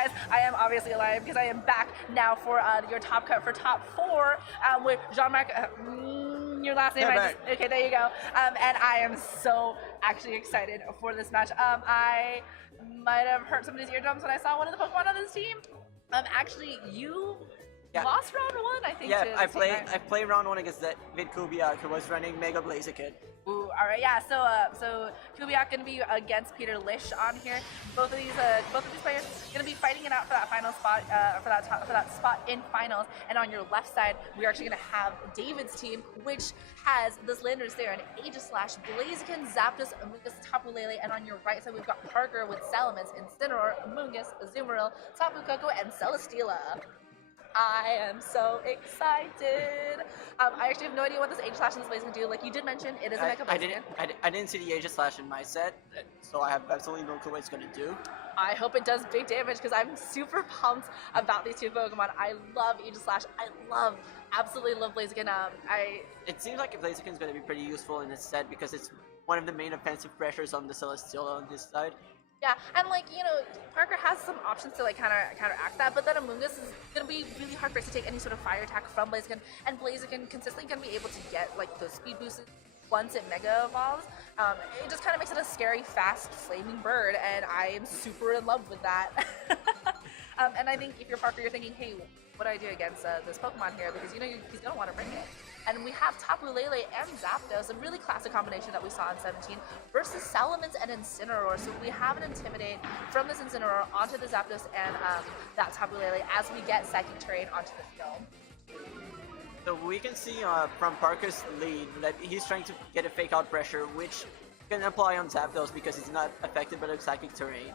guys, I am obviously alive because I am back now for your top cut for top 4 with Jean-Marc. Your last name, okay, there you go. And I am so actually excited for this match. I might have hurt somebody's eardrums when I saw one of the Pokemon on this team. Actually, you lost round 1, I think. Yeah, I played round 1 against that Kubiak, who was running Mega Blaziken. Ooh, all right, yeah. So Kubiak gonna be against Peter Lish on here. Both of these players gonna be fighting it out for that final spot, for that spot in finals. And on your left side, we're actually gonna have David's team, which has this Landers there, an Aegislash, Blaziken, Zapdos, Amoonguss, Tapu Lele, and on your right side we've got Parker with Salamence, Incineroar, Amoonguss, Azumarill, Tapu Koko, and Celesteela. I am so excited. I actually have no idea what this Aegislash in this place can do. Like you did mention, it is a Mega Blaziken. I didn't see the Aegislash in my set, so I have absolutely no clue what it's going to do. I hope it does big damage because I'm super pumped about these two Pokemon. I love Aegislash. Absolutely love Blaziken. It seems like Blaziken is going to be pretty useful in this set because it's one of the main offensive pressures on the Celesteela on this side. Yeah, and like, you know, Parker has some options to like counteract that, but then Amoonguss is going to be really hard for it to take any sort of fire attack from Blaziken, and Blaziken consistently going to be able to get like those speed boosts once it Mega Evolves. It just kind of makes it a scary, fast, flaming bird, and I am super in love with that. And I think if you're Parker, you're thinking, hey, what do I do against this Pokemon here? Because, you know, he's going to want to bring it. And we have Tapu Lele and Zapdos, a really classic combination that we saw in 17, versus Salamence and Incineroar. So we have an Intimidate from this Incineroar onto the Zapdos and that Tapu Lele as we get Psychic Terrain onto the field. So we can see from Parker's lead that he's trying to get a Fake Out pressure, which can apply on Zapdos because it's not affected by the Psychic Terrain.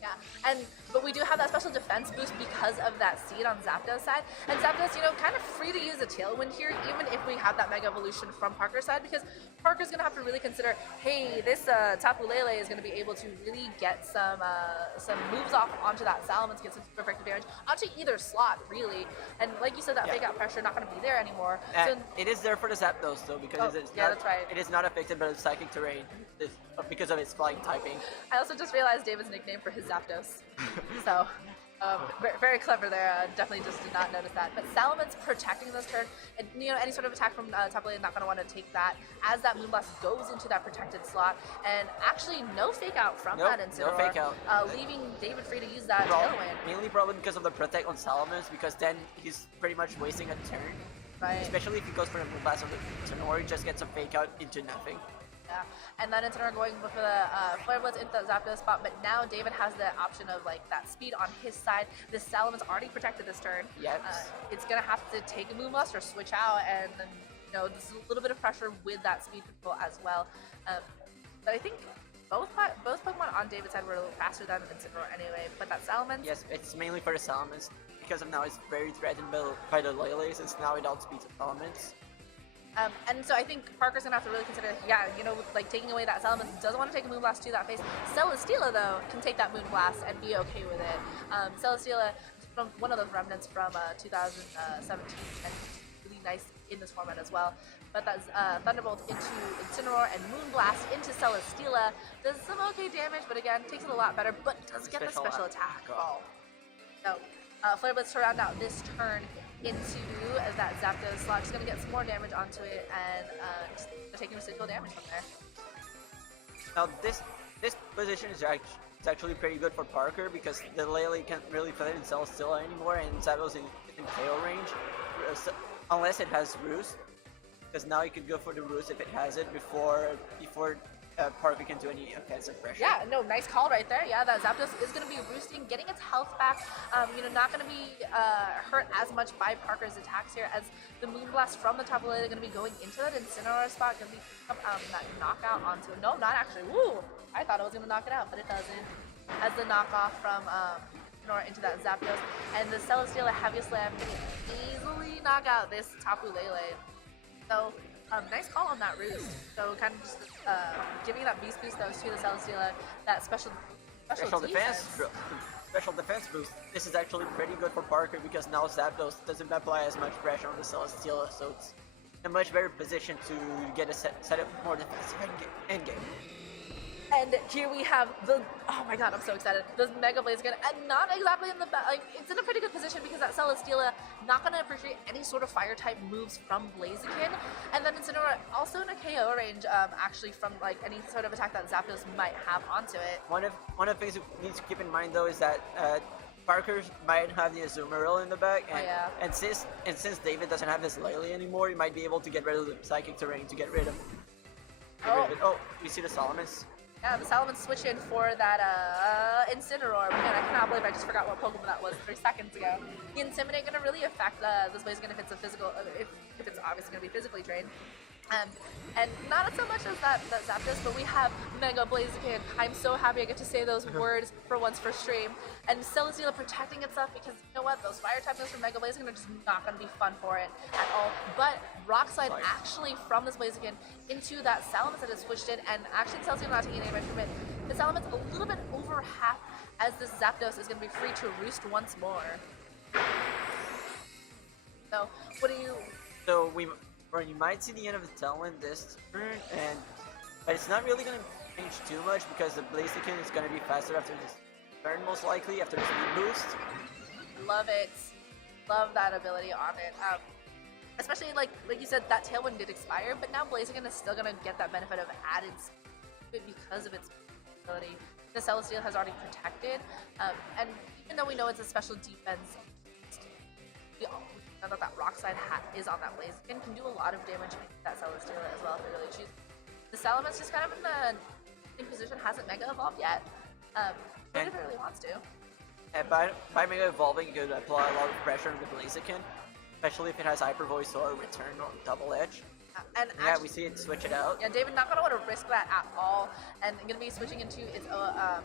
Yeah, but we do have that special defense boost because of that seed on Zapdos side. And Zapdos, you know, kind of free to use a Tailwind here, even if we have that Mega Evolution from Parker's side, because Parker's going to have to really consider, hey, this Tapu Lele is going to be able to really get some moves off onto that Salamence, get some effective damage onto either slot, really. And like you said, that Fake Out pressure not going to be there anymore. So, it is there for the Zapdos, though, because that's right. It is not affected by the Psychic Terrain because of its flying typing. I also just realized David's nickname for his Zapdos. So, very clever there. Definitely just did not notice that. But Salamence protecting this turn, and you know, any sort of attack from Tapu Lele is not going to want to take that as that Moonblast goes into that protected slot. And actually, no Fake Out from that Incineroar. No Fake Out. Leaving David free to use that Tailwind. Mainly probably because of the Protect on Salamence, because then he's pretty much wasting a turn. Right. Especially if he goes for the Moonblast on the Incineroar, he just gets a Fake Out into nothing. Yeah, and then Incineroar going for the Flare Blitz into the Zapdos spot, but now David has the option of like that speed on his side. This Salamence already protected this turn. Yes. It's gonna have to take a Moonblast or switch out, and then, you know, there's a little bit of pressure with that speed control as well. But I think both Pokemon on David's side were a little faster than Incineroar anyway. But that Salamence. Yes, it's mainly for the Salamence because of now it's very threatened by the Lele since now it outspeeds the Salamence. And so I think Parker's gonna have to really consider, yeah, you know, like taking away that Salamence, doesn't want to take a Moonblast to that face. Celesteela, though, can take that Moonblast and be okay with it. Celesteela, from one of those remnants from 2017, and really nice in this format as well. But that's Thunderbolt into Incineroar and Moonblast into Celesteela. Does some okay damage, but again, takes it a lot better, but does get the special attack. So, Flare Blitz to round out this turn into that Zapdos slot. Just going to get some more damage onto it and just taking residual damage from there. Now this position is actually pretty good for Parker because the Lele can't really play it in Celesteela anymore and Zapdos in KO range unless it has Roost, because now he could go for the Roost if it has it before Parker can do any offensive pressure. Yeah, no, nice call right there. Yeah, that Zapdos is going to be roosting, getting its health back. You know, not going to be hurt as much by Parker's attacks here, as the Moonblast from the Tapu Lele are going to be going into that Incineroar spot. Going to be that knockout onto it. No, not actually. Woo! I thought it was going to knock it out, but it doesn't. As the knockoff from Incineroar into that Zapdos, and the Celesteela Heavy Slam can easily knock out this Tapu Lele. So. Nice call on that roost. So kind of just giving that beast boost that was to the Celesteela, that special defense boost. This is actually pretty good for Parker because now Zapdos doesn't apply as much pressure on the Celesteela, so it's in a much better position to get a set up more defensive endgame. And here we have oh my god, I'm so excited. This Mega Blaziken, and not exactly in the like, it's in a pretty good position because that Celesteela not gonna appreciate any sort of fire type moves from Blaziken, and then Incineroar also in a KO range, actually from like any sort of attack that Zapdos might have onto it. One of the things we need to keep in mind though is that Parker might have the Azumarill in the back, and, and since David doesn't have his Lele anymore, he might be able to get rid of the Psychic Terrain to get rid of. Oh, we see the Salamence. Yeah, the Salamence switch in for that Incineroar. Man, I cannot believe I just forgot what Pokemon that was 3 seconds ago. The Intimidate gonna really affect this Blaziken if it's a physical, if it's obviously gonna be physically trained. And not so much as that Zapdos, but we have Mega Blaziken. I'm so happy I get to say those words for once for stream. And Celesteela protecting itself because you know what? Those fire type moves from Mega Blaziken are just not going to be fun for it at all. But Rock Slide actually from this Blaziken into that Salamence that is switched in, and actually Celesteela not taking any damage from it. The Salamence a little bit over half as this Zapdos is going to be free to roost once more. So, what do you... So, you might see the end of the Tailwind this turn, but it's not really going to change too much because the Blaziken is going to be faster after this turn, most likely, after the speed boost. Love it. Love that ability on it. Especially, like you said, that Tailwind did expire, but now Blaziken is still going to get that benefit of added speed because of its ability. The Celesteela has already protected, and even though we know it's a special defense, we know that Rock Slide is on that Blaziken, can do a lot of damage to that Celesteela as well if they really choose. The Salamence just kind of in the same position, hasn't Mega Evolved yet, but if it really wants to. And by Mega Evolving, you could apply a lot of pressure on the Blaziken, especially if it has Hyper Voice or Return on Double Edge. And yeah, we see it switch it out. Yeah, David not gonna want to risk that at all, and gonna be switching into its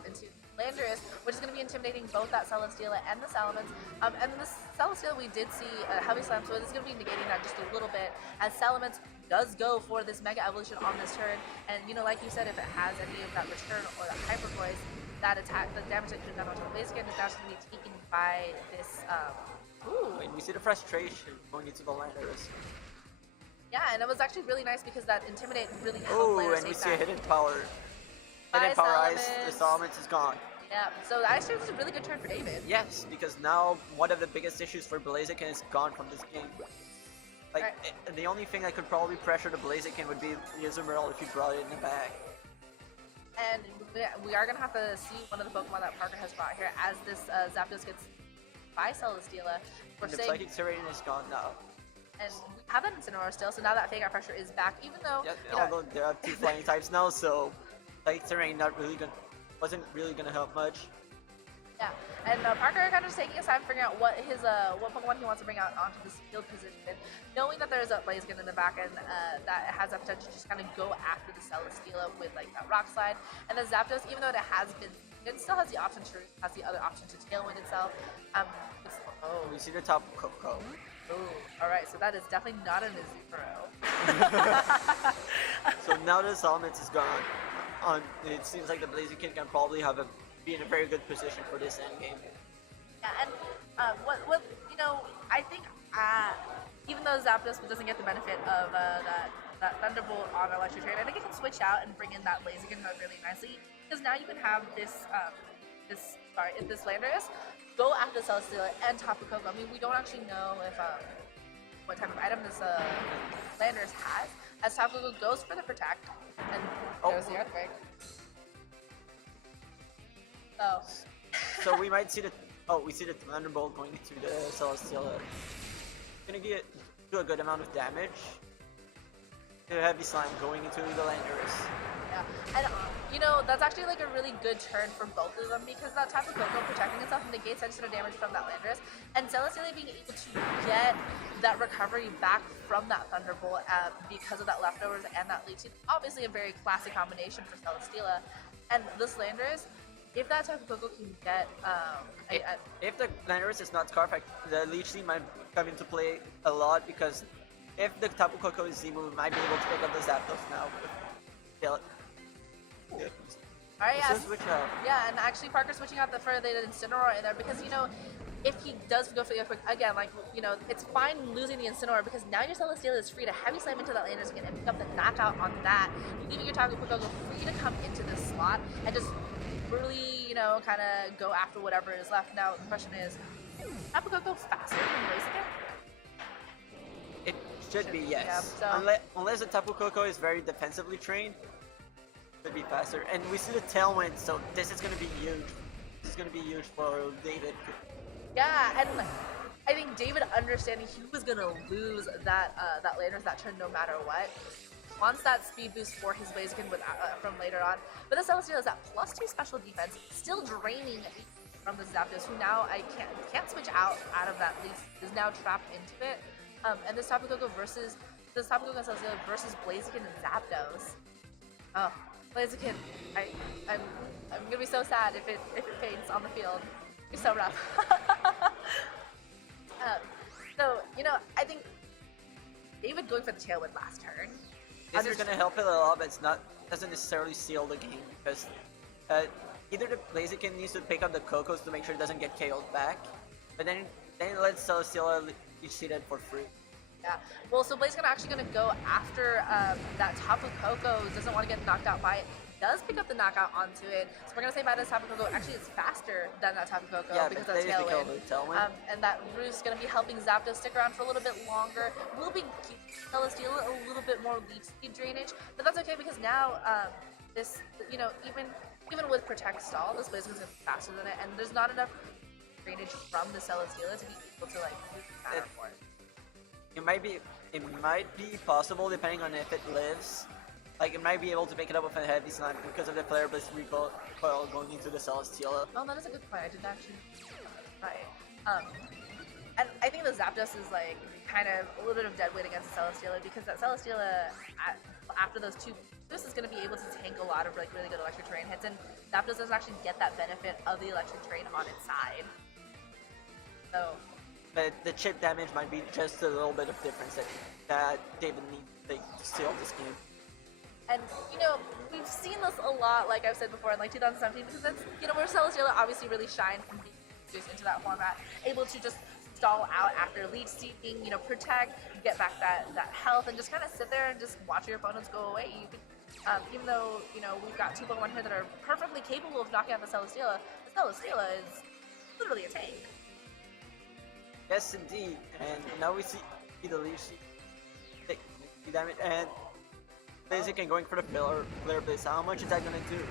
into Landorus, which is going to be intimidating both that Celesteela and the Salamence. And the Celesteela, we did see a heavy slam, so it's going to be negating that just a little bit, as Salamence does go for this Mega Evolution on this turn. And, you know, like you said, if it has any of that return or that Hyper Voice, that attack, the damage that could have done onto the Blaziken is now going to be taken by this, And we see the frustration going into the Landorus. Yeah, and it was actually really nice because that Intimidate really helped Landorus. And we see a Hidden Power. Hidden Power Ice, the Salamence is gone. Yeah, so the Ice Turn was a really good turn for David. Yes, because now one of the biggest issues for Blaziken is gone from this game. Like, the only thing that could probably pressure the Blaziken would be the Azumarill if you brought it in the bag. And we are going to have to see one of the Pokemon that Parker has brought here as this Zapdos gets by Celesteela. The Psychic Terrain is gone now. And we have that Incineroar still, so now that Fake Out Pressure is back, even though... Yeah, although there are 2 flying types now, so Psychic Terrain wasn't really gonna help much. Yeah, and Parker kind of taking his time figuring out what Pokemon he wants to bring out onto this field position, knowing that there's a Blaziken in the back end that has that potential to just kind of go after the Celesteela with like that Rock Slide, and the Zapdos, even though it still has the option to has the other option to Tailwind itself. We see the top Coco. Oh, all right, so that is definitely not an Azumarill. So now the Salamence is gone. It seems like the Blaziken can probably be in a very good position for this end game. Yeah, and what you know, I think even though Zapdos doesn't get the benefit of that Thunderbolt on Electric Terrain, I think it can switch out and bring in that Blaziken really nicely, because now you can have this Landorus go after Celesteela and Tapu Koko. I mean, we don't actually know if what type of item this Landorus has, as Tapu Koko goes for the Protect, and there's the Earthquake. So we might see we see the Thunderbolt going into the Celesteela. Gonna do a good amount of damage. The Heavy Slime going into the Landorus. Yeah, and you know, that's actually like a really good turn for both of them, because that Tapu Koko protecting itself negates any sort of damage from that Landorus, and Celesteela being able to get that recovery back from that Thunderbolt because of that leftovers and that leech seed. Obviously a very classic combination for Celesteela. And this Landorus, if that Tapu Koko can get if the Landorus is not Scarf, the leech seed might come into play a lot, because if the Tapu Koko is Z move, we might be able to pick up the Zapdos now. Alright, switch out. Yeah, and actually Parker switching out for the Incineroar in there, because, you know, if he does go for the earthquake again, like it's fine losing the Incineroar because now your Celesteela is free to heavy slam into that Landers again and pick up the knockout on that, leaving your Tapu Koko free to come into this slot and just really, kind of go after whatever is left. Now the question is, Tapu Koko faster than Blaziken? It should be, yes. Yeah, so Unless the Tapu Koko is very defensively trained, it should be faster. And we see the Tailwind, so this is going to be huge. This is going to be huge for David. yeah, and I think David understanding he was gonna lose that Landers that turn no matter what. Wants that speed boost for his Blaziken from later on, but the Celesteela is at +2 special defense, still draining from the Zapdos, who now I can't switch out of that lead, is now trapped into it. And this Tapu Koko and Celesteela versus Blaziken and Zapdos. Oh, Blaziken, I'm gonna be so sad if it faints on the field. It's so rough. So I think David going for the Tailwind last turn. This is going to help it a lot, but doesn't necessarily seal the game because either the Blaziken needs to pick up the Cocos to make sure it doesn't get KO'd back, but then it lets Celesteela be seated for free. Yeah. Well, so Blaziken actually going to go after that Tapu Koko. Doesn't want to get knocked out by it. Does pick up the knockout onto it. So we're going to say by this Tapu Koko actually it's faster than that Tapu Koko because of Tailwind. And that Roost going to be helping Zapdos stick around for a little bit longer. Will be keeping Celesteela a little bit more leaf speed drainage, but that's okay because now this, even with Protect Stall, this Blaziken is faster than it, and there's not enough drainage from the Celesteela to be able to move the matter for it. It might be possible depending on if it lives. It might be able to pick it up with a heavy slam because of the Flare Blitz recoil going into the Celesteela. Oh, that is a good point. I didn't actually. Right. And I think the Zapdos is kind of a little bit of dead weight against the Celesteela because that Celesteela after those two, this is going to be able to tank a lot of really good electric terrain hits, and Zapdos doesn't actually get that benefit of the electric terrain on its side. So. But the chip damage might be just a little bit of difference that David needs to seal this game. And, we've seen this a lot, like I've said before, in 2017, because that's, where Celesteela obviously really shined from being introduced into that format, able to just stall out after lead seeking, protect, get back that health, and just kind of sit there and just watch your opponents go away. Even though, we've got two Pokemon here that are perfectly capable of knocking out the Celesteela is literally a tank. Yes, indeed. And now we see the lead take damage, and Blaziken going for the Flare Blitz. How much is that going to do?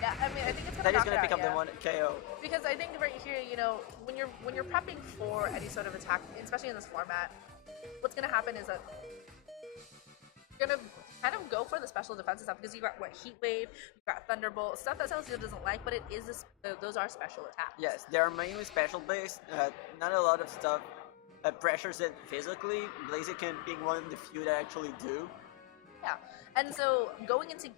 Yeah, I mean, I think it's that is going to pick up the one KO. Because I think right here, when you're prepping for any sort of attack, especially in this format, what's going to happen is that you're going to kind of go for the special defensive stuff because you've got Heat Wave, you've got Thunderbolt, stuff that Celesteela doesn't like, but those are special attacks. Yes, they are mainly special based. Not a lot of stuff pressures it physically. Blaziken being one of the few that actually do. Yeah, and so going into,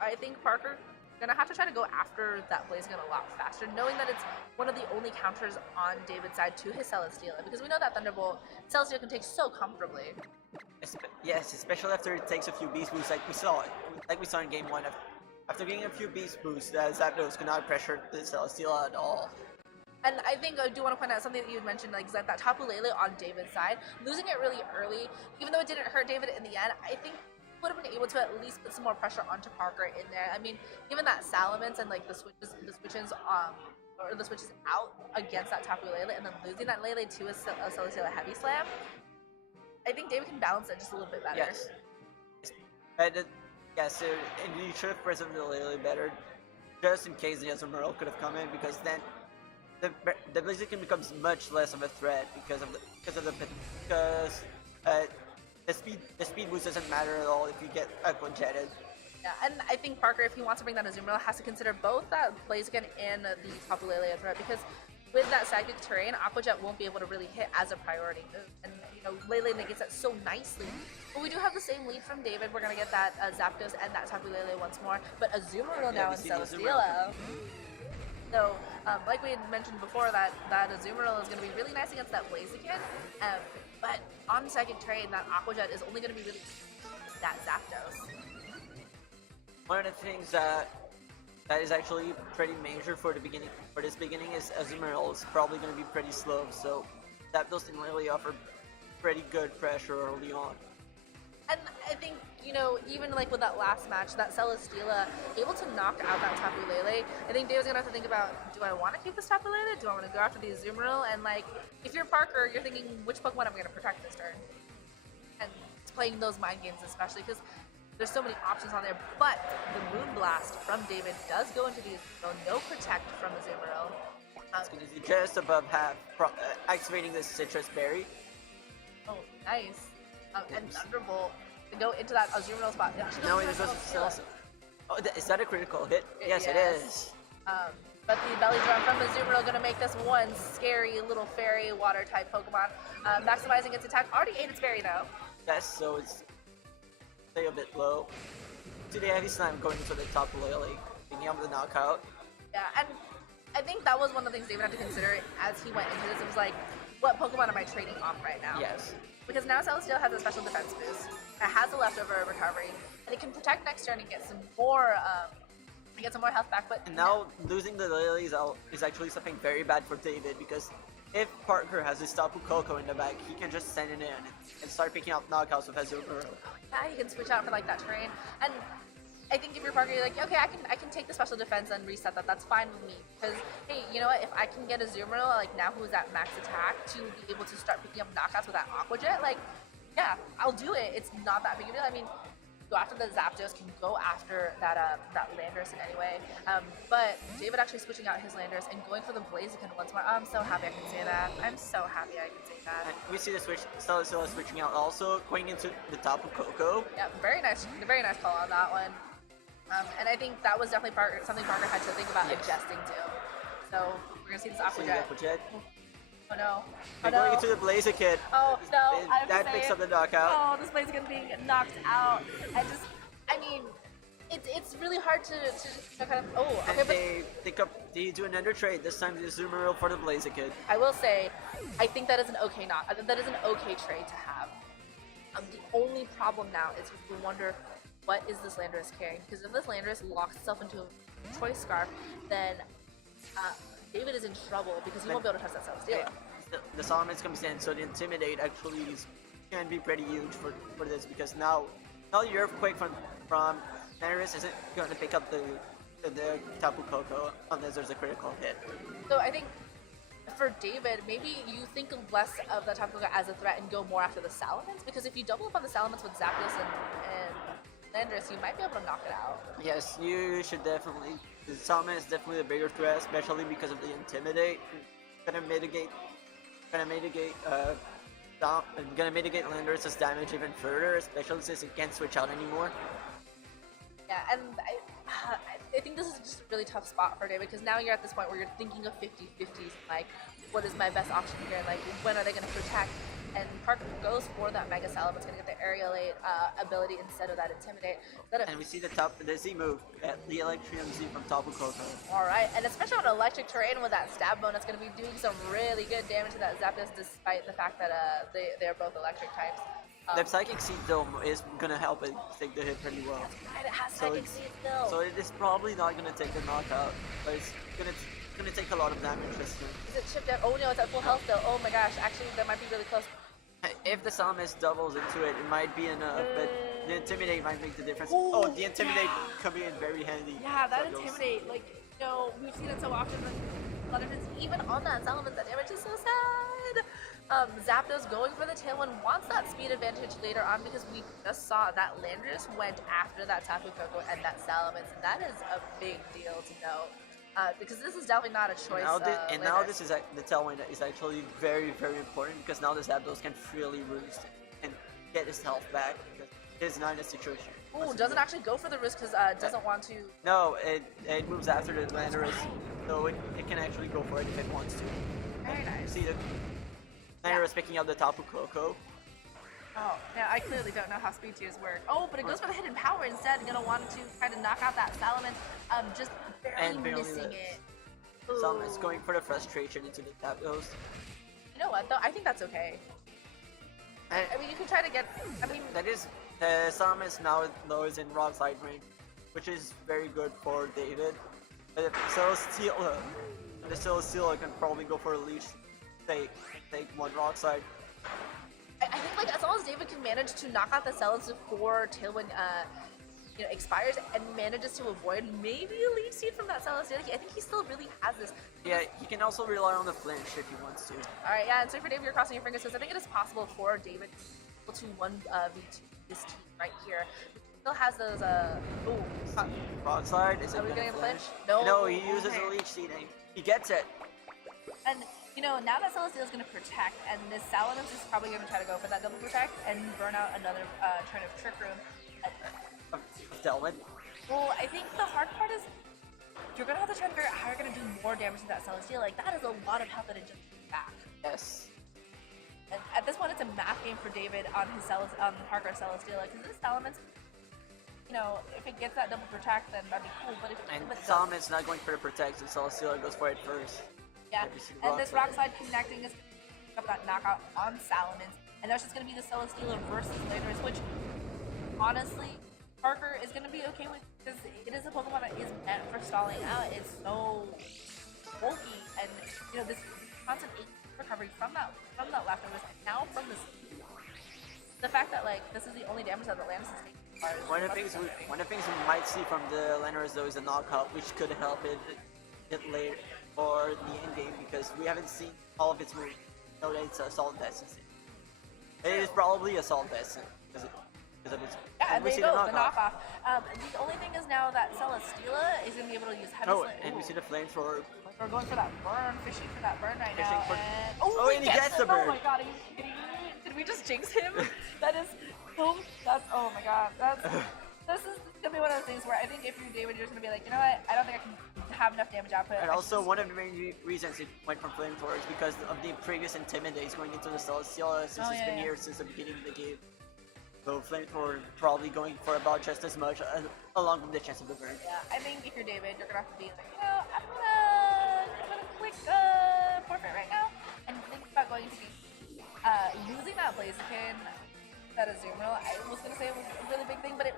I think Parker gonna have to try to go after that Blaziken a lot faster, knowing that it's one of the only counters on David's side to his Celesteela, because we know that Thunderbolt Celesteela can take so comfortably. Yes, especially after it takes a few beast boosts, like we saw in game 1. After getting a few beast boosts, Zapdos could not pressure the Celesteela at all. And I think I do want to point out something that you mentioned, that Tapu Lele on David's side, losing it really early, even though it didn't hurt David in the end, I think would have been able to at least put some more pressure onto Parker in there. I mean, given that Salamence and the switches out against that Tapu Lele, and then losing that Lele to a Celesteela Heavy Slam, I think David can balance it just a little bit better. Yes. Yes, and you should have preserved the Lele better, just in case the Azumarill could have come in, because then the Blaziken becomes much less of a threat because the speed boost doesn't matter at all if you get Aqua Jetted. Yeah, and I think Parker, if he wants to bring down Azumarill, has to consider both that Blaziken and the Tapu Lele a threat, because with that psychic terrain, Aqua Jet won't be able to really hit as a priority move, and Lele negates that so nicely. But we do have the same lead from David. We're gonna get that Zapdos and that Tapu Lele once more, but Azumarill now in Celesteela. So, like we had mentioned before, that Azumarill is going to be really nice against that Blaziken, but on Psychic Terrain, that Aqua Jet is only going to be really that Zapdos. One of the things that that is actually pretty major for the beginning. For this beginning, is Azumarill is probably going to be pretty slow, so Zapdos didn't really offer pretty good pressure early on. And I think, even like with that last match, that Celesteela able to knock out that Tapu Lele, I think Dave's gonna have to think about, do I want to keep this Tapu Lele? Do I want to go after the Azumarill? And like, if you're Parker, you're thinking, which Pokemon am I gonna protect this turn? And it's playing those mind games, especially because there's so many options on there. But the Moonblast from David does go into the Azumarill, no protect from Azumarill. It's gonna do just above half, activating this Citrus Berry. Oh, nice. And Thunderbolt to go into that Azumarill spot. No, it goes still. Oh, is that a critical hit? Yes, it is. But the Belly Drum from Azumarill going to make this one scary little fairy water type Pokemon, maximizing its attack. Already ate its berry though. Yes, so it's stay a bit low. To the Heavy Slime going for the top Lily, picking up the knockout. Yeah, and I think that was one of the things David had to consider as he went into this. It was like, what Pokemon am I trading off right now? Yes. Because now Celesteela has a special defense boost. It has a leftover recovery, and it can protect next turn and get some more health back. But and now losing the lilies is actually something very bad for David, because if Parker has his Tapu Koko in the back, he can just send it in and start picking up knockouts with Azumarill. Yeah, he can switch out for like that terrain. And I think if you're Parker, you're like, okay, I can take the special defense and reset that. That's fine with me. Because hey, you know what? If I can get Azumarill, like now who's at max attack, to be able to start picking up knockouts with that Aqua Jet, like yeah, I'll do it. It's not that big of a deal. I mean, go after the Zapdos, can go after that Landorus in any way. But David actually switching out his Landorus and going for the Blaziken once more. I'm so happy I can say that. I'm so happy I can say that. And we see the Celesteela switching out, also going into the Tapu Koko. Yeah, very nice call on that one. And I think that was definitely something Parker had to think about adjusting to. So we're gonna see this Aqua Jet. Oh no. And going into the Blaziken. Oh no, that picks up the knockout. Oh, this Blaziken being knocked out. I mean, it's really hard to kind of, okay, and they do another trade, this time the Azumarill for the Blaziken. I will say, I think that is an okay trade to have. The only problem now is we wonder, what is this Landorus carrying? Because if this Landorus locks itself into a Choice Scarf, then David is in trouble because he won't be able to touch that Celesteela. The Salamence comes in, so the Intimidate actually can be pretty huge for this, because now the Earthquake from Landorus isn't going to pick up the Tapu Koko unless there's a critical hit. So I think for David, maybe you think less of the Tapu Koko as a threat and go more after the Salamence, because if you double up on the Salamence with Zapdos and Landorus, you might be able to knock it out. Yes, you should definitely. The Salamence is definitely the bigger threat, especially because of the Intimidate. Gonna mitigate Landorus' damage even further, especially since it can't switch out anymore. Yeah, and I think this is just a really tough spot for David, because now you're at this point where you're thinking of 50-50s, like, what is my best option here, and like, when are they going to protect? And Parker goes for that Mega Salamence, going to get the Aerialate ability instead of that Intimidate. And we see the Z move, the Electrium Z from Tapu Koko. Alright, and especially on electric terrain with that stab bonus, going to be doing some really good damage to that Zapdos, despite the fact that they're both electric types. The Psychic Seed Dome is gonna help it take the hit pretty well. And it has Psychic Seed still. So it is probably not gonna take the knockout, but it's gonna take a lot of damage this turn. Is it chipped out? Oh no, it's at full health still. Oh my gosh, actually that might be really close. If the Salamence doubles into it, it might be enough, but the Intimidate might make the difference. Ooh, oh, the Intimidate coming in very handy. Yeah, that Intimidate, like, we've seen it so often, but a lot of times, even on that Salamence, that damage is so sad. Zapdos going for the Tailwind wants that speed advantage later on, because we just saw that Landorus went after that Tapu Koko and that Salamence, and that is a big deal to know. Because this is definitely not a choice. Now this is the Tailwind is actually very, very important, because now the Zapdos can freely roost and get his health back, because it is not in a situation. Ooh, doesn't actually go for the risk because doesn't want to. No, it moves after the Landorus, so it can actually go for it if it wants to. Very nice. See the Landorus picking up the Tapu Koko. Oh, yeah, I clearly don't know how speed tiers work. Oh, but it goes for the hidden power instead. Gonna want to try to knock out that Salamence. Just barely missing it. Salamence going for the frustration into the Zapdos. You know what though? I think that's okay. I mean, you can try to get. I mean, that is Salamence now is in Rock Slide range, which is very good for David. But if the Celesteela can probably go for a leash, take one rock side. I think like as long as David can manage to knock out the Celos before Tailwind expires and manages to avoid maybe a lead seed from that Celesteela, I think he still really has this. Yeah, he can also rely on the flinch if he wants to. Alright, yeah, and so for David, you're crossing your fingers because I think it is possible for David to 1v2 this team right here. He still has those, Rock slide, is it are we gonna getting a flinch? No, he uses a leech seed and he gets it. And, now that Celesteela is going to protect, and this Salamence is probably going to try to go for that double protect and burn out another turn of Trick Room. Delwyn. Well, I think the hard part is you're going to have to try to figure out how you're going to do more damage to that Celesteela. Like, that is a lot of health that it just comes back. Yes. And at this point, it's a math game for David on his Parker Celesteela, because this Salamence, if it gets that double protect, then that'd be cool. But if Salamance's not going for the protect, and Celesteela goes for it first. Yeah, and this rock slide connecting is up that knockout on Salamence, and that's just going to be the Celesteela versus Landorus, which honestly, Parker is going to be okay with because it is a Pokemon that is meant for stalling out. It's so bulky, and this constant recovery from that leftovers, and now from this. The fact that this is the only damage that the Landorus is taking. One of the things we might see from the Landorus though is a knockout, which could help it later. Or the end game because we haven't seen all of its moves. No, that it's Assault Vest. It is probably Assault Vest because of its. Yeah, and there you go, the knockoff. The only thing is now that Celesteela is going to be able to use Heavy Slam. And we see the flamethrower. We're going for that burn, fishing for that burn right now. And he gets the burn. Oh my god, are you kidding me? Did we just jinx him? That is oh my god. This is gonna be one of those things where I think if you're David, you're just gonna be like, you know what? I don't think I can have enough damage output. And also, one of the main reasons it went from flamethrower is because of the previous Intimidate going into the Celesteela since it's been here since the beginning of the game. So flamethrower probably going for about just as much, along with the chance of the burn. Yeah, I think if you're David, you're gonna have to be like, I'm gonna click forfeit right now, and think about going to be losing that Blaziken. That Azumarill, I was gonna say it was a really big thing, but it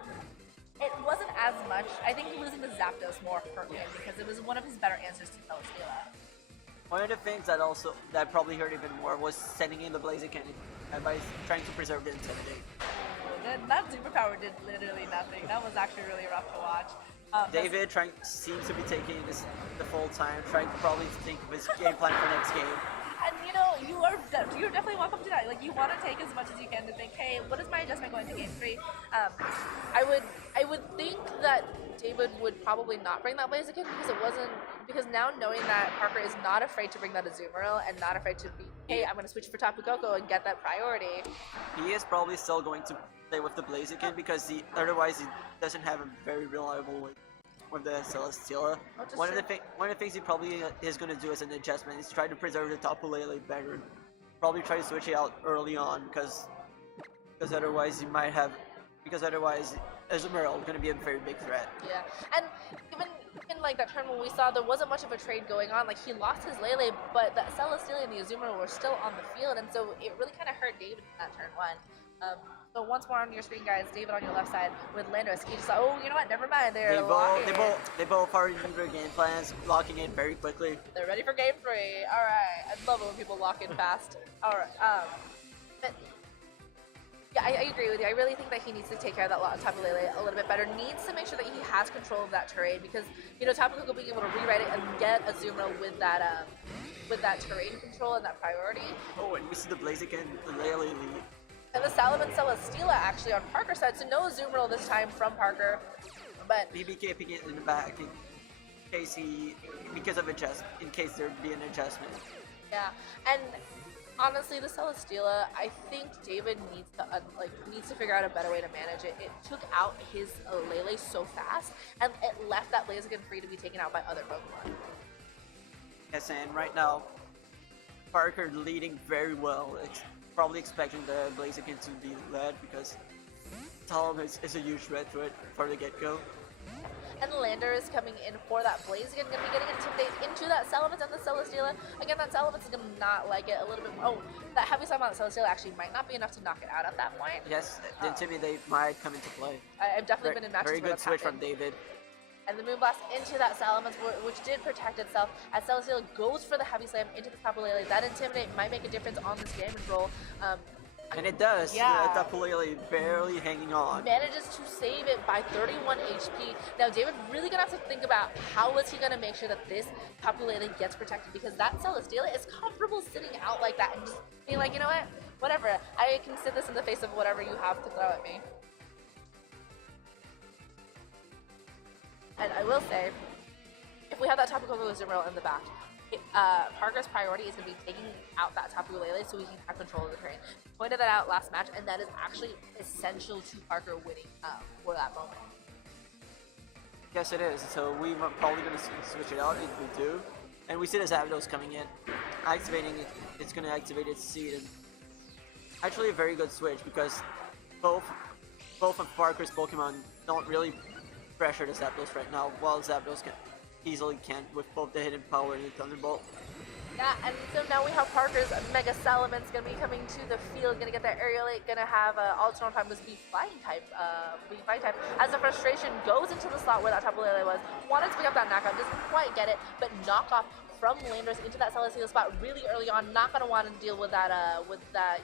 wasn't as much. I think losing the Zapdos more hurt him because it was one of his better answers to Celesteela. One of the things that probably hurt even more was sending in the Blaziken by trying to preserve the Intimidate. That superpower did literally nothing. That was actually really rough to watch. David seems to be taking this the full time, trying to probably think of his game plan for next game. And you're definitely welcome to that. Like, you want to take as much as you can to think, hey, what is my adjustment going to game 3? I would think that David would probably not bring that Blaziken because now knowing that Parker is not afraid to bring that Azumarill and not afraid to be, hey, I'm going to switch for Tapu Koko and get that priority. He is probably still going to play with the Blaziken because otherwise he doesn't have a very reliable way with the Celesteela. One of the things he probably is going to do as an adjustment is try to preserve the Tapu Lele better. Probably try to switch it out early on because otherwise Azumarill is going to be a very big threat. Yeah, and even in that turn when we saw there wasn't much of a trade going on, he lost his Lele, but the Celesteela and the Azumarill were still on the field, and so it really kind of hurt David in that turn 1. So once more on your screen, guys, David on your left side with Landorus. He just thought, oh, you know what? Never mind. They both already knew their game plans, locking in very quickly. They're ready for game 3. All right. I love it when people lock in fast. All right. But yeah, I agree with you. I really think that he needs to take care of that Tapu Lele a little bit better. Needs to make sure that he has control of that trade because Tapu Koko being able to rewrite it and get Azumarill with that terrain control and that priority. Oh, and we see the Blaziken, the Lele lead. And the Salamence Celesteela actually on Parker's side, so no Azumarill this time from Parker, but maybe keeping it in the back in case in case there'd be an adjustment. Yeah, and honestly, the Celesteela, I think David needs to figure out a better way to manage it. It took out his Lele so fast, and it left that Blaziken free to be taken out by other Pokemon. Yes, and right now, Parker leading very well. It's probably expecting the Blaziken to be led because Talon is a huge threat to it for the get-go. And Lander is coming in for that Blaziken, going to be getting intimidated into that Salamence and the Celesteela. Again, that Salamence is going to not like it a little bit. Oh, that Heavy Slam on the Celesteela actually might not be enough to knock it out at that point. Yes, the Intimidate might come into play. I've definitely been in matches very where good switch from David. And the Moonblast into that Salamence, which did protect itself, as Celesteela goes for the Heavy Slam into the Tapu Lele. That Intimidate might make a difference on this damage roll. And it does. Yeah. The Tapu Lele barely hanging on. Manages to save it by 31 HP. Now David really gonna have to think about how is he gonna make sure that this Tapu Lele gets protected, because that Celesteela is comfortable sitting out like that and just being like, you know what, whatever, I can sit this in the face of whatever you have to throw at me. And I will say, if we have that Tapu Koko Azumarill in the back, Parker's priority is going to be taking out that Tapu Lele so he can have control of the terrain. Pointed that out last match, and that is actually essential to Parker winning for that moment. Yes, it is. So we're probably going to switch it out if we do. And we see the Zapdos coming in. Activating it, it's going to activate its Seed. And actually a very good switch, because both of Parker's Pokemon don't really pressure the Zapdos right now, while Zapdos easily can with both the Hidden Power and the Thunderbolt. Yeah, and so now we have Parker's Mega Salamence going to be coming to the field, going to get that Aerial 8, going to have All-Storm type, this be Flying type, as the Frustration goes into the slot where that Tapu Lele was, wanted to pick up that knockout, doesn't quite get it, but knockoff from Landorus into that Celesteela spot really early on, not going to want to deal with that,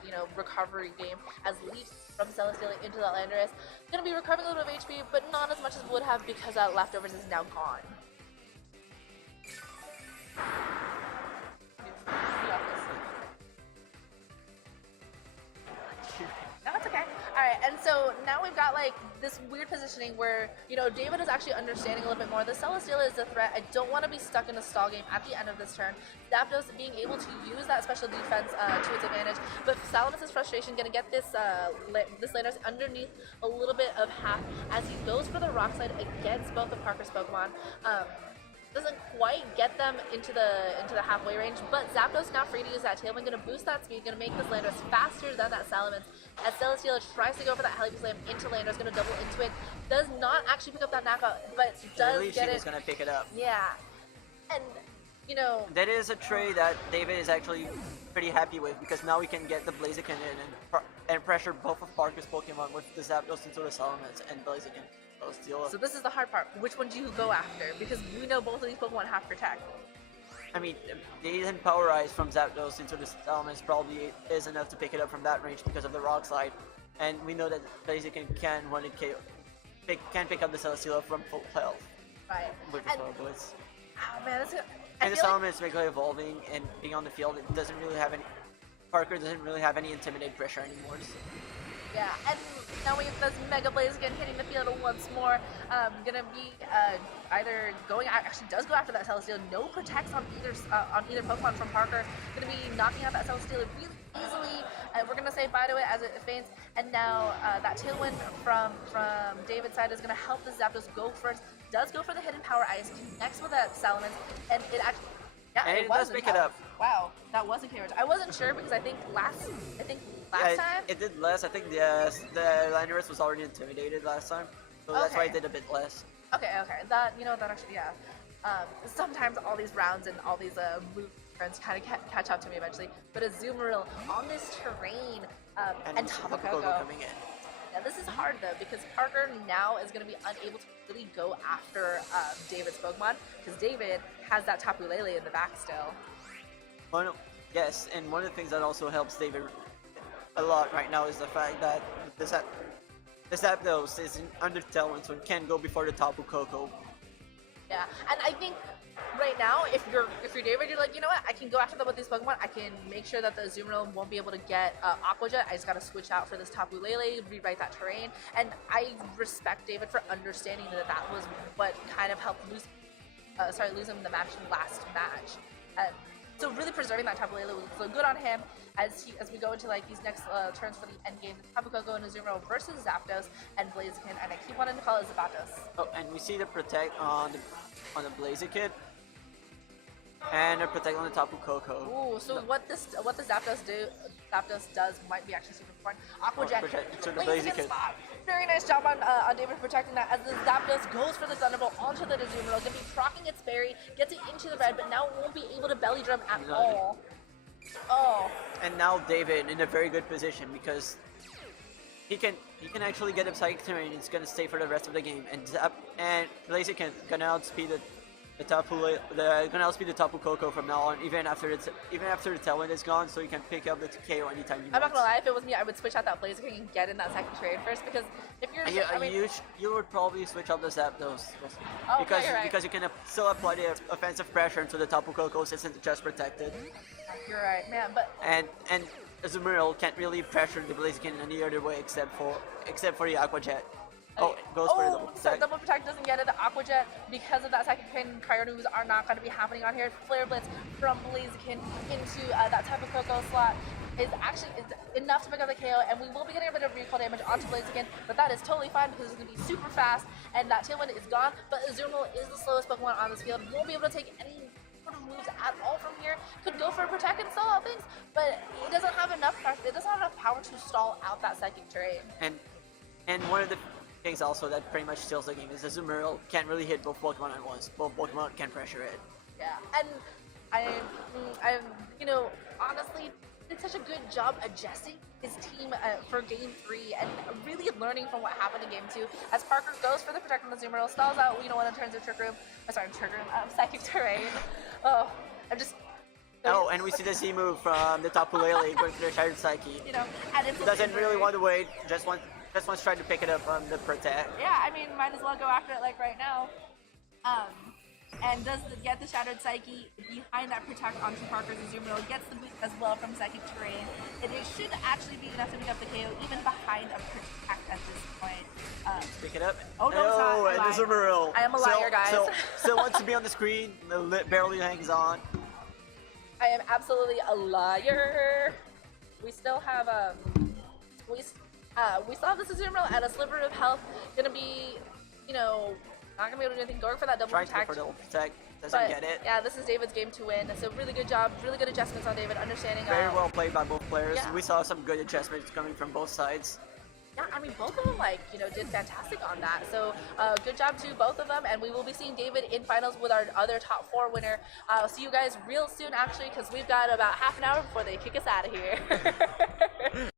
you know, recovery game, as Leaf from Celesteela into that Landorus, going to be recovering a little bit of HP, but not as much as would have because that Leftovers is now gone. No, it's okay. Alright, and so now we've got like this weird positioning where, you know, David is actually understanding a little bit more. The Celesteela is a threat. I don't want to be stuck in a stall game at the end of this turn. Zapdos being able to use that special defense to its advantage, but Salamence's Frustration going to get this this Landorus underneath a little bit of half as he goes for the Rock Slide against both of Parker's Pokemon. Doesn't quite get them into the halfway range, but Zapdos now free to use that Tailwind, gonna boost that speed, gonna make this Landorus faster than that Salamence. As Celesteela tries to go for that Heavy Slam into Landorus, gonna double into it. Does not actually pick up that knockout, but does get it. Is gonna pick it up. Yeah, and you know that is a trade that David is actually pretty happy with, because now we can get the Blaziken in and pressure both of Parker's Pokemon with the Zapdos into the Salamence and Blaziken. So this is the hard part. Which one do you go after? Because we know both of these Pokemon have Protect. I mean, the Hidden Power Rise from Zapdos into the Salamence probably is enough to pick it up from that range because of the Rock Slide. And we know that Blaziken can, when it can pick up the Celesteela from full health. Right. With the Power Blitz. Oh man, that's good. And the Salamence Mega Evolving and being on the field, it doesn't really have any... Parker doesn't really have any Intimidate pressure anymore. So. Yeah, and now we have this Mega Blaziken hitting the field once more. Gonna be either going, actually does go after that Celesteela. No protects on either Pokemon from Parker. Gonna be knocking out that Celesteela really easily. We're gonna say bye to it as it faints. And now that Tailwind from David's side is gonna help the Zapdos go first. Does go for the Hidden Power Ice, connects with that Salamence, and it actually. Yeah, and it does pick it up. Wow, that was a carriage. I wasn't sure because I think last time it did less. I think the Landorus was already intimidated last time, so that's why it did a bit less. Okay. That that actually sometimes all these rounds and all these move turns kind of catch up to me eventually. But a Azumarill on this terrain and Tapu Koko coming in. Now this is hard though because Parker now is going to be unable to really go after David's Pokemon because David has that Tapu Lele in the back still. Yes, and one of the things that also helps David a lot right now is the fact that the Zapdos is under Tailwind, so it can go before the Tapu Koko. Yeah, and I think right now, if you're David, you're like, you know what, I can go after them with these Pokemon. I can make sure that the Azumarill won't be able to get Aqua Jet. I just gotta switch out for this Tapu Lele, rewrite that terrain, and I respect David for understanding that was what kind of helped lose him the match last match. So really preserving that Tapu Lele was good on him as we go into like these next turns for the end game. Tapu Koko and Azumarill versus Zapdos and Blaziken, and I keep wanting to call it Zapdos. Oh, and we see the Protect on the Blaziken and a Protect on the Tapu Koko. Ooh, so what the Zapdos does might be actually super important. Aqua Jet to the Blaziken spot. Very nice job on David protecting that as the Zapdos goes for the Thunderbolt onto the Azumarill, gonna be procking its berry, gets it into the red, but now won't be able to belly drum at all. Oh. And now David in a very good position because he can actually get a psychic terrain. It's gonna stay for the rest of the game, and Blaziken gonna outspeed the gonna outspeed the Tapu Koko from now on, even after the Tailwind is gone, so you can pick up the KO anytime you want. I'm not gonna lie, if it was me, I would switch out that Blaziken and get in that second trade first, because if you're, You would probably switch out the Zapdos Oh, because yeah, you're right. because you can still apply the offensive pressure into the Tapu Koko since it's just protected, You're right, man. But and Azumarill can't really pressure the Blaziken in any other way except for the Aqua Jet. Oh, it goes for the double so protect. double protect doesn't get it. The Aqua Jet, because of that second pin, priority moves are not going to be happening on here. Flare Blitz from Blaziken into that type of Coco slot is enough to pick up the KO, and we will be getting a bit of recall damage onto Blaziken, but that is totally fine because it's going to be super fast, and that Tailwind is gone, but Azumarill is the slowest Pokemon on this field. Won't be able to take any sort of moves at all from here. Could go for a protect and stall out things, but it doesn't have enough pressure. It doesn't have enough power to stall out that second terrain. And one of the things also that pretty much steals the game is Azumarill can't really hit both Pokemon at once. Both Pokemon can pressure it. Yeah, and I honestly did such a good job adjusting his team for Game 3 and really learning from what happened in Game 2. As Parker goes for the protect on the Azumarill, stalls out, when it turns into Psychic Terrain. Oh, I'm just... Oh, and we see the Z move from the Tapu Lele going for the Shattered Psyche. And it's Doesn't really want to wait, just wants to try to pick it up on the protect. Yeah, I mean, might as well go after it like right now. And does get the Shattered Psyche behind that protect onto Parker's Azumarill, gets the boost as well from Psychic Terrain. It should actually be enough to pick up the KO even behind a protect at this point. Pick it up. Oh no, it's not. And Azumarill. I am a liar, guys. Still wants to be on the screen. The lip barely hangs on. I am absolutely a liar. We still have we still have this Azumarill at a sliver of health. Gonna be, not gonna be able to do anything. Going for that double Trying to protect. go for double protect. Doesn't get it. Yeah, this is David's game to win. So really good job, really good adjustments on David, understanding. Very well played by both players. Yeah. We saw some good adjustments coming from both sides. Yeah, I mean, both of them, did fantastic on that. So, good job to both of them, and we will be seeing David in finals with our other top 4 winner. I'll see you guys real soon, actually, because we've got about half an hour before they kick us out of here.